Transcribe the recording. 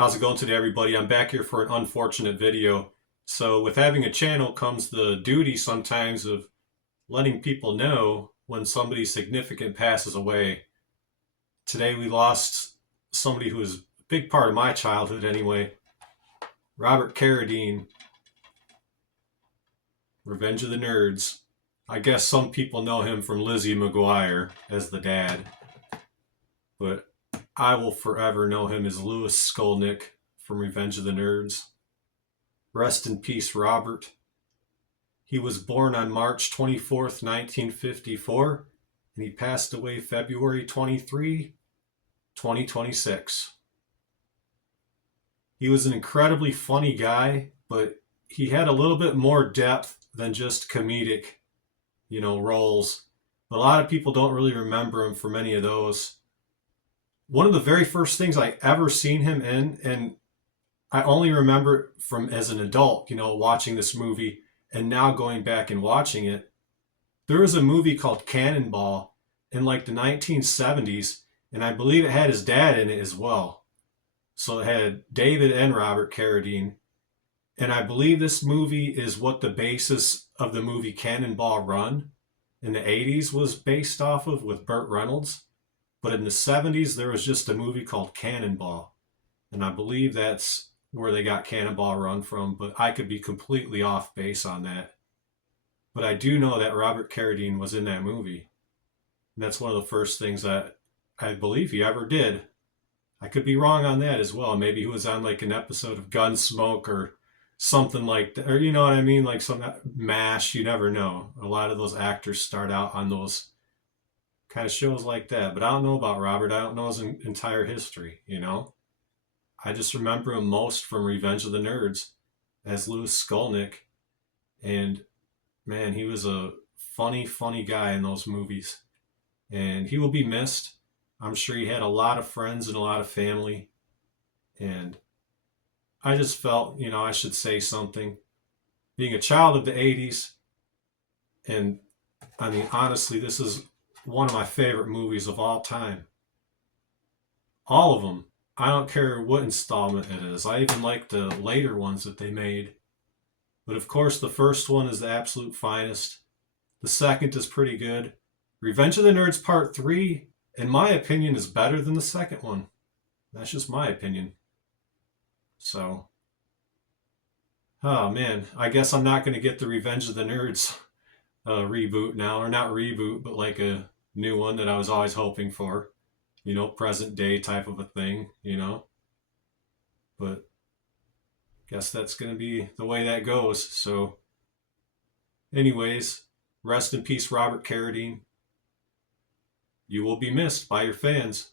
How's it going today, everybody? I'm back here for an unfortunate video. So with having a channel comes the duty sometimes of letting people know when somebody significant passes away. Today we lost somebody who was a big part of my childhood anyway. Robert Carradine, Revenge of the Nerds. I guess some people know him from Lizzie McGuire as the dad, but I will forever know him as Louis Skolnick from Revenge of the Nerds. Rest in peace, Robert. He was born on March 24th, 1954, and he passed away February 23, 2026. He was an incredibly funny guy, but he had a little bit more depth than just comedic, roles. A lot of people don't really remember him for many of those. One of the very first things I ever seen him in, and I only remember from as an adult, watching this movie and now going back and watching it. There was a movie called Cannonball in like the 1970s, and I believe it had his dad in it as well. So it had David and Robert Carradine. And I believe this movie is what the basis of the movie Cannonball Run in the 80s was based off of with Burt Reynolds. But in the 70s, there was just a movie called Cannonball. And I believe that's where they got Cannonball Run from, but I could be completely off base on that. But I do know that Robert Carradine was in that movie. And that's one of the first things that I believe he ever did. I could be wrong on that as well. Maybe he was on like an episode of Gunsmoke or something like that. Or you know what I mean? Like some MASH, you never know. A lot of those actors start out on those kind of shows like that. But I don't know about Robert. I don't know his entire history. I just remember him most from Revenge of the Nerds as Louis Skolnick. And man, he was a funny, funny guy in those movies. And he will be missed. I'm sure he had a lot of friends and a lot of family. And I just felt, I should say something. Being a child of the 80s, and I mean, honestly, this is one of my favorite movies of all time. All of them. I don't care what installment it is. I even like the later ones that they made. But of course, the first one is the absolute finest. The second is pretty good. Revenge of the Nerds Part 3, in my opinion, is better than the second one. That's just my opinion. So, oh man, I guess I'm not going to get the Revenge of the Nerds reboot now. Or not reboot, but like a new one that I was always hoping for. Present day type of a thing. But guess that's going to be the way that goes. So, anyways, rest in peace, Robert Carradine. You will be missed by your fans.